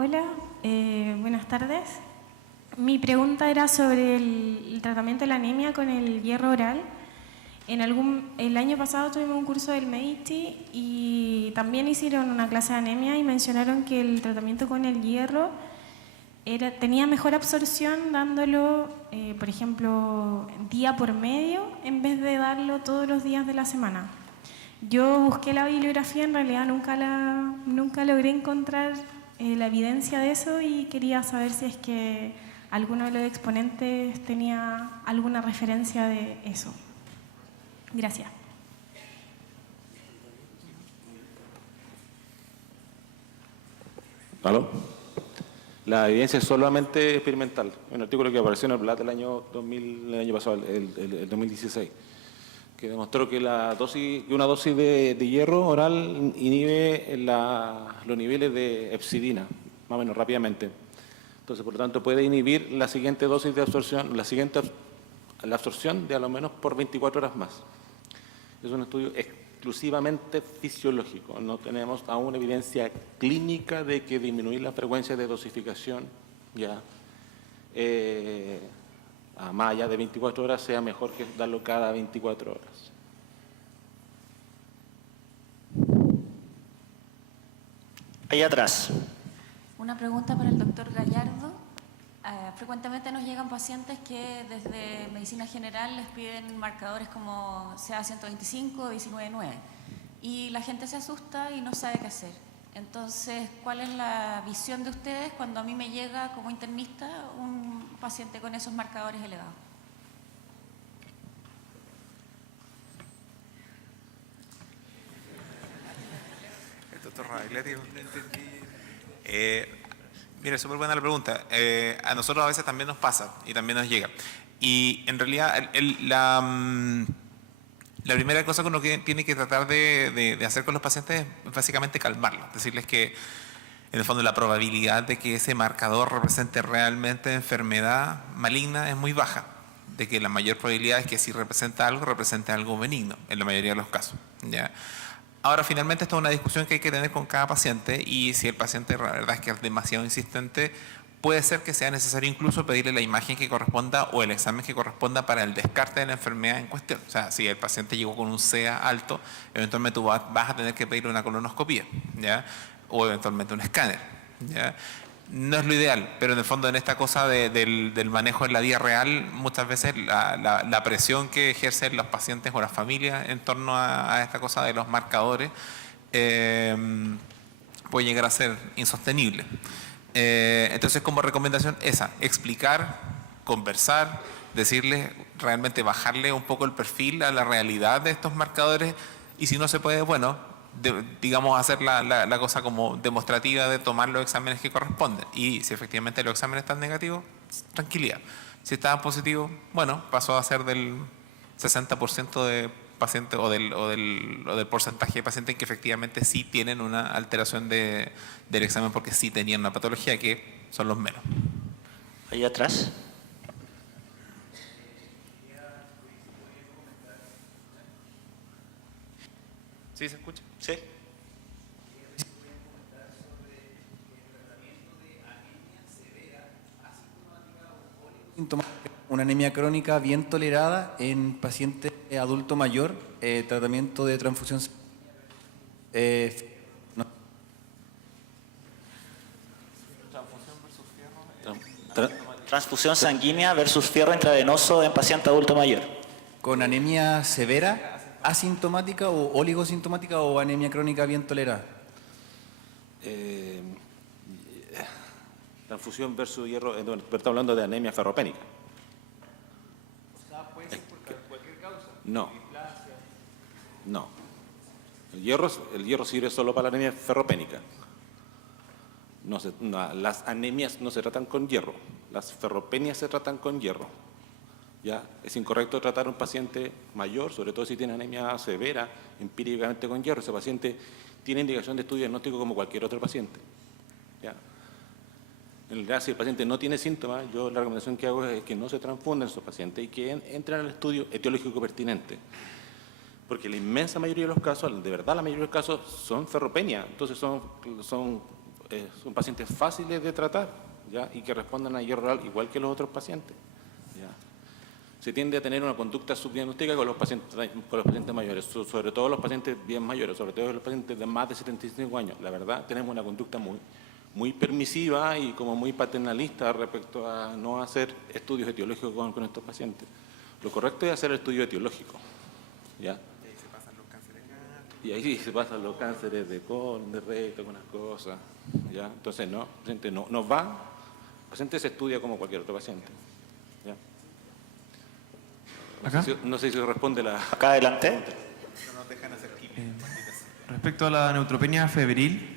Hola, buenas tardes. Mi pregunta era sobre el tratamiento de la anemia con el hierro oral. El año pasado tuvimos un curso del MEDITI y también hicieron una clase de anemia y mencionaron que el tratamiento con el hierro tenía mejor absorción dándolo, por ejemplo, día por medio en vez de darlo todos los días de la semana. Yo busqué la bibliografía, en realidad nunca logré encontrar la evidencia de eso y quería saber si es que alguno de los exponentes tenía alguna referencia de eso. Gracias. ¿Aló? La evidencia es solamente experimental. Un artículo que apareció en el BLAT el año pasado, el 2016, que demostró que una dosis de hierro oral inhibe los niveles de hepcidina, más o menos rápidamente. Entonces, por lo tanto, puede inhibir la siguiente dosis de absorción, la absorción de a lo menos por 24 horas más. Es un estudio exclusivamente fisiológico. No tenemos aún evidencia clínica de que disminuir la frecuencia de dosificación ya a más allá de 24 horas sea mejor que darlo cada 24 horas. Ahí atrás. Una pregunta para el doctor Gallardo. Frecuentemente nos llegan pacientes que desde medicina general les piden marcadores como CA125 o 19.9 y la gente se asusta y no sabe qué hacer. Entonces, ¿cuál es la visión de ustedes cuando a mí me llega como internista un paciente con esos marcadores elevados? El doctor Raigletti, mire, súper buena la pregunta. A nosotros a veces también nos pasa y también nos llega. Y en realidad la primera cosa que uno tiene que tratar de hacer con los pacientes es básicamente calmarlos, decirles que en el fondo la probabilidad de que ese marcador represente realmente enfermedad maligna es muy baja, de que la mayor probabilidad es que si represente algo benigno, en la mayoría de los casos, ¿ya? Ahora, finalmente, esto es una discusión que hay que tener con cada paciente y si el paciente, la verdad es que es demasiado insistente, puede ser que sea necesario incluso pedirle la imagen que corresponda o el examen que corresponda para el descarte de la enfermedad en cuestión. O sea, si el paciente llegó con un CA alto, eventualmente tú vas a tener que pedirle una colonoscopia, ¿ya? O eventualmente un escáner, ¿ya? No es lo ideal, pero en el fondo en esta cosa del manejo en la vida real, muchas veces la presión que ejercen los pacientes o las familias en torno a esta cosa de los marcadores puede llegar a ser insostenible. Entonces, como recomendación esa, explicar, conversar, decirles, realmente bajarle un poco el perfil a la realidad de estos marcadores y si no se puede, bueno, digamos, hacer la cosa como demostrativa de tomar los exámenes que corresponden. Y si efectivamente los exámenes están negativos, tranquilidad. Si estaban positivos, bueno, pasó a ser del 60% de pacientes o del porcentaje de pacientes que efectivamente sí tienen una alteración del examen porque sí tenían una patología, que son los menos. Ahí atrás. ¿Sí se escucha? Sí. Una anemia crónica bien tolerada en pacientes adulto mayor, tratamiento de transfusión. Transfusión sanguínea versus fierro intravenoso en paciente adulto mayor. Con anemia severa, asintomática o oligosintomática o anemia crónica bien tolerada. Transfusión versus hierro, estamos hablando de anemia ferropénica. ¿Puede ser por cualquier causa? No. No. El hierro sirve solo para la anemia ferropénica. Las anemias no se tratan con hierro, las ferropenias se tratan con hierro. ¿Ya? Es incorrecto tratar a un paciente mayor, sobre todo si tiene anemia severa, empíricamente con hierro. Ese paciente tiene indicación de estudio diagnóstico como cualquier otro paciente. ¿Ya? En realidad, si el paciente no tiene síntomas, yo la recomendación que hago es que no se transfundan esos pacientes y que entren al estudio etiológico pertinente. Porque la inmensa mayoría de los casos, de verdad la mayoría de los casos, son ferropenia. Entonces son son pacientes fáciles de tratar, ¿ya? Y que respondan a hierro oral igual que los otros pacientes, ¿ya? Se tiende a tener una conducta subdiagnóstica con los pacientes mayores, sobre todo los pacientes bien mayores, sobre todo los pacientes de más de 75 años. La verdad, tenemos una conducta muy permisiva y como muy paternalista respecto a no hacer estudios etiológicos con estos pacientes. Lo correcto es hacer el estudio etiológico, ¿ya? Y ahí se pasan los cánceres de colon, de recto, con las cosas, ¿ya? Entonces, no, el paciente no va, el paciente se estudia como cualquier otro paciente, ¿ya? ¿Acá? No sé si responde la... Acá adelante. Respecto a la neutropenia febril,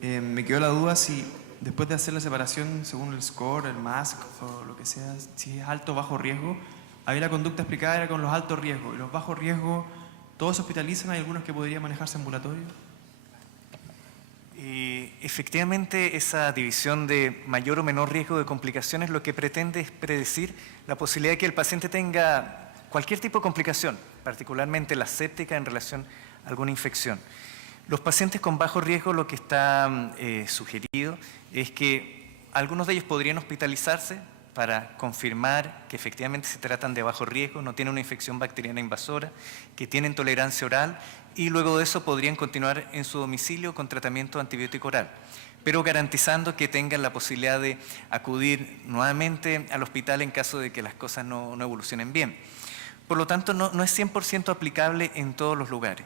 me quedó la duda si después de hacer la separación según el score, el MASC o lo que sea, si es alto o bajo riesgo, ahí la conducta explicada era con los altos riesgos. ¿Y los bajos riesgos todos se hospitalizan? ¿Hay algunos que podrían manejarse ambulatorio? Efectivamente, esa división de mayor o menor riesgo de complicaciones lo que pretende es predecir la posibilidad de que el paciente tenga cualquier tipo de complicación, particularmente la séptica en relación a alguna infección. Los pacientes con bajo riesgo lo que está sugerido es que algunos de ellos podrían hospitalizarse para confirmar que efectivamente se tratan de bajo riesgo, no tienen una infección bacteriana invasora, que tienen tolerancia oral y luego de eso podrían continuar en su domicilio con tratamiento antibiótico oral, pero garantizando que tengan la posibilidad de acudir nuevamente al hospital en caso de que las cosas no evolucionen bien. Por lo tanto, no es 100% aplicable en todos los lugares.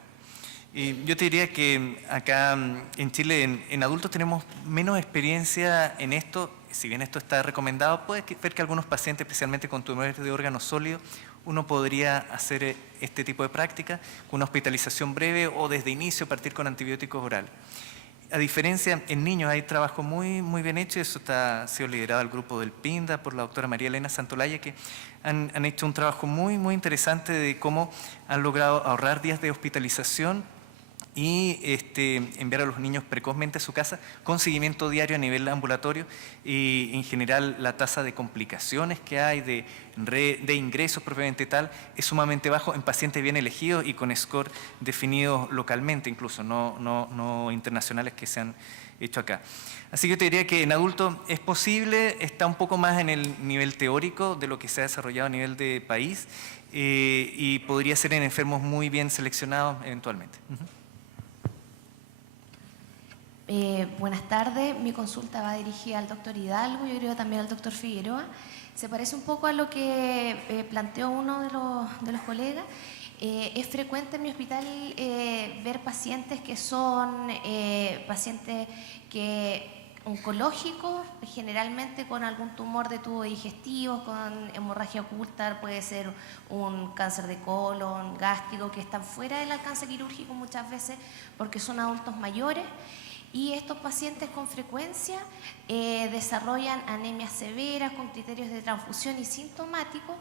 Y yo te diría que acá en Chile, en adultos tenemos menos experiencia en esto. Si bien esto está recomendado, puede ver que algunos pacientes, especialmente con tumores de órganos sólidos, uno podría hacer este tipo de práctica con una hospitalización breve o desde inicio partir con antibióticos orales. A diferencia, en niños hay trabajo muy bien hecho, eso ha sido liderado el grupo del PINDA por la doctora María Elena Santolaya, que han hecho un trabajo muy interesante de cómo han logrado ahorrar días de hospitalización y enviar a los niños precozmente a su casa con seguimiento diario a nivel ambulatorio y en general la tasa de complicaciones que hay de ingresos propiamente tal es sumamente bajo en pacientes bien elegidos y con score definidos localmente, incluso no internacionales que se han hecho acá. Así que yo te diría que en adultos es posible, está un poco más en el nivel teórico de lo que se ha desarrollado a nivel de país y podría ser en enfermos muy bien seleccionados eventualmente. Buenas tardes, mi consulta va dirigida al doctor Hidalgo, yo creo también al doctor Figueroa. Se parece un poco a lo que planteó uno de los colegas. Es frecuente en mi hospital ver pacientes que son pacientes oncológicos, generalmente con algún tumor de tubo digestivo, con hemorragia oculta, puede ser un cáncer de colon, gástrico, que están fuera del alcance quirúrgico muchas veces porque son adultos mayores. Y estos pacientes con frecuencia desarrollan anemias severas con criterios de transfusión y sintomáticos.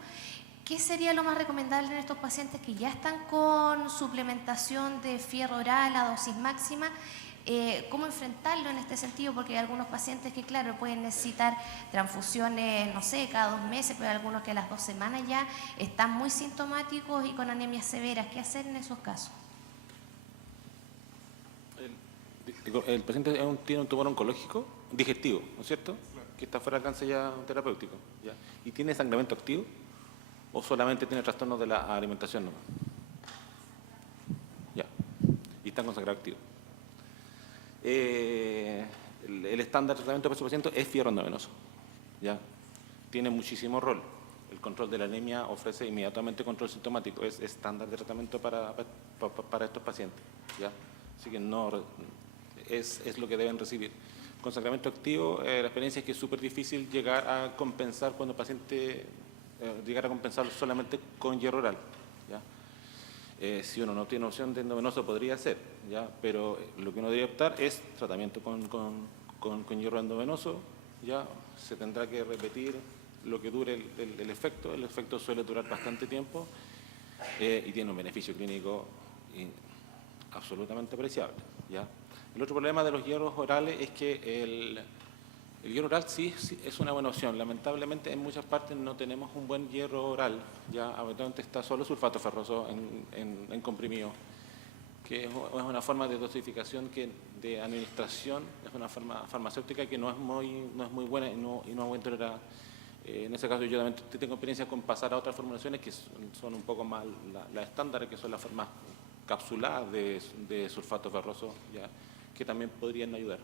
¿Qué sería lo más recomendable en estos pacientes que ya están con suplementación de fierro oral a dosis máxima? ¿Cómo enfrentarlo en este sentido? Porque hay algunos pacientes que, claro, pueden necesitar transfusiones, no sé, cada 2 meses, pero hay algunos que a las 2 semanas ya están muy sintomáticos y con anemias severas. ¿Qué hacer en esos casos? El paciente tiene un tumor oncológico digestivo, ¿no es cierto? Que está fuera de alcance ya terapéutico, ¿ya? ¿Y tiene sangramiento activo o solamente tiene trastornos de la alimentación nomás? Ya, y está con sangrado activo. El estándar de tratamiento para ese paciente es fierro endovenoso, ¿ya? Tiene muchísimo rol. El control de la anemia ofrece inmediatamente control sintomático, es estándar de tratamiento para estos pacientes, ¿ya? Así que no... Es lo que deben recibir. Con sangramiento activo, la experiencia es que es súper difícil llegar a compensar cuando el paciente llegar a compensarlo solamente con hierro oral, ¿ya? Si uno no tiene opción de endovenoso podría ser, ¿ya? Pero lo que uno debe optar es tratamiento con hierro endovenoso, ¿ya? Se tendrá que repetir lo que dure el efecto. El efecto suele durar bastante tiempo y tiene un beneficio clínico absolutamente apreciable, ¿ya? El otro problema de los hierros orales es que el hierro oral sí es una buena opción. Lamentablemente en muchas partes no tenemos un buen hierro oral, ya habitualmente está solo sulfato ferroso en comprimido, que es una forma de dosificación de administración, es una forma farmacéutica que no es muy buena y no es muy tolerada. En ese caso yo también tengo experiencia con pasar a otras formulaciones que son un poco más las estándares, que son las formas capsuladas de sulfato ferroso, ya, que también podrían ayudar.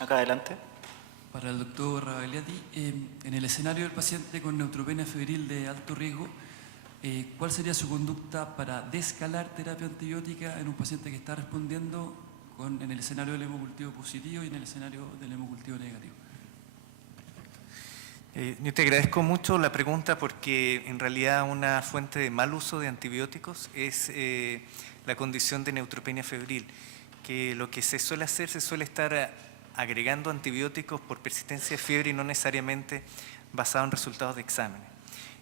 Acá adelante. Para el doctor Rabagliati, en el escenario del paciente con neutropenia febril de alto riesgo, ¿cuál sería su conducta para descalar terapia antibiótica en un paciente que está respondiendo en el escenario del hemocultivo positivo y en el escenario del hemocultivo negativo? Yo te agradezco mucho la pregunta porque en realidad una fuente de mal uso de antibióticos es la condición de neutropenia febril, que lo que se suele hacer, se suele estar agregando antibióticos por persistencia de fiebre y no necesariamente basado en resultados de exámenes.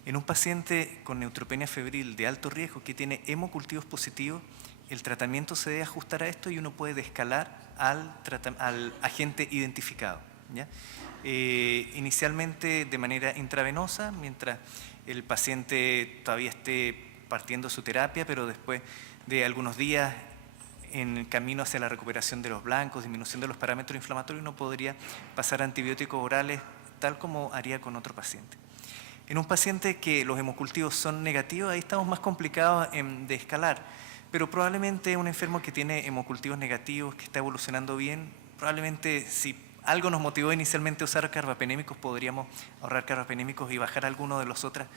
En un paciente con neutropenia febril de alto riesgo que tiene hemocultivos positivos, el tratamiento se debe ajustar a esto y uno puede descalar al agente identificado, ¿ya? Inicialmente de manera intravenosa, mientras el paciente todavía esté partiendo su terapia, pero después de algunos días en el camino hacia la recuperación de los blancos, disminución de los parámetros inflamatorios, uno podría pasar a antibióticos orales tal como haría con otro paciente. En un paciente que los hemocultivos son negativos, ahí estamos más complicados de escalar, pero probablemente un enfermo que tiene hemocultivos negativos, que está evolucionando bien, probablemente si algo nos motivó inicialmente a usar carbapenémicos, podríamos ahorrar carbapenémicos y bajar alguno de las otras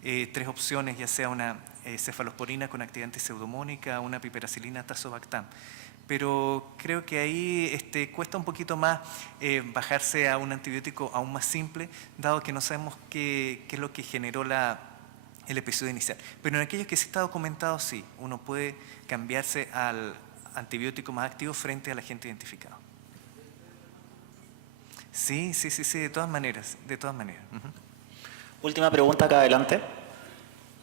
tres opciones, ya sea una cefalosporina con actividad antiseudomónica, una piperacilina, tazobactam. Pero creo que ahí cuesta un poquito más bajarse a un antibiótico aún más simple, dado que no sabemos qué es lo que generó el episodio inicial. Pero en aquellos que sí está documentado, sí, uno puede cambiarse al antibiótico más activo frente al agente identificado. Sí, de todas maneras. Última pregunta acá adelante.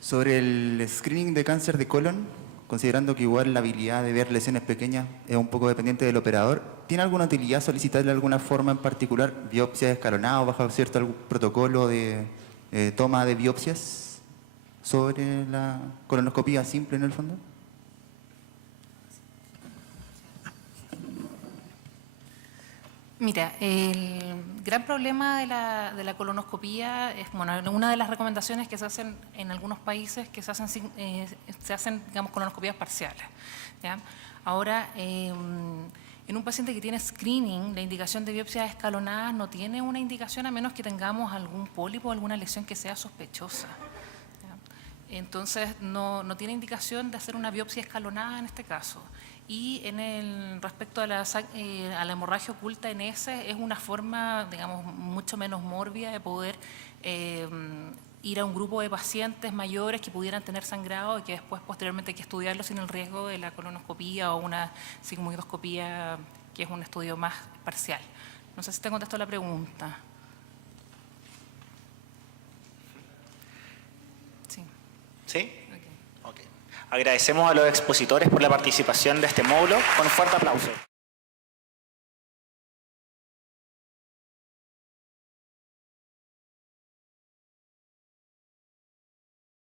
Sobre el screening de cáncer de colon, considerando que igual la habilidad de ver lesiones pequeñas es un poco dependiente del operador, ¿tiene alguna utilidad solicitarle alguna forma en particular, biopsia escalonada o bajo cierto protocolo de toma de biopsias sobre la colonoscopía simple en el fondo? Mira, el gran problema de la colonoscopía es, bueno, una de las recomendaciones que se hacen en algunos países que se hacen digamos, colonoscopías parciales, ¿ya? Ahora, en un paciente que tiene screening, la indicación de biopsias escalonadas no tiene una indicación a menos que tengamos algún pólipo o alguna lesión que sea sospechosa, ¿ya? Entonces, no tiene indicación de hacer una biopsia escalonada en este caso. Y respecto a la hemorragia oculta en ese, es una forma, digamos, mucho menos mórbida de poder ir a un grupo de pacientes mayores que pudieran tener sangrado y que después posteriormente hay que estudiarlo sin el riesgo de la colonoscopía o una sigmoidoscopía, que es un estudio más parcial. No sé si te contestó la pregunta. Sí. ¿Sí? Ok. Agradecemos a los expositores por la participación de este módulo. Con un fuerte aplauso.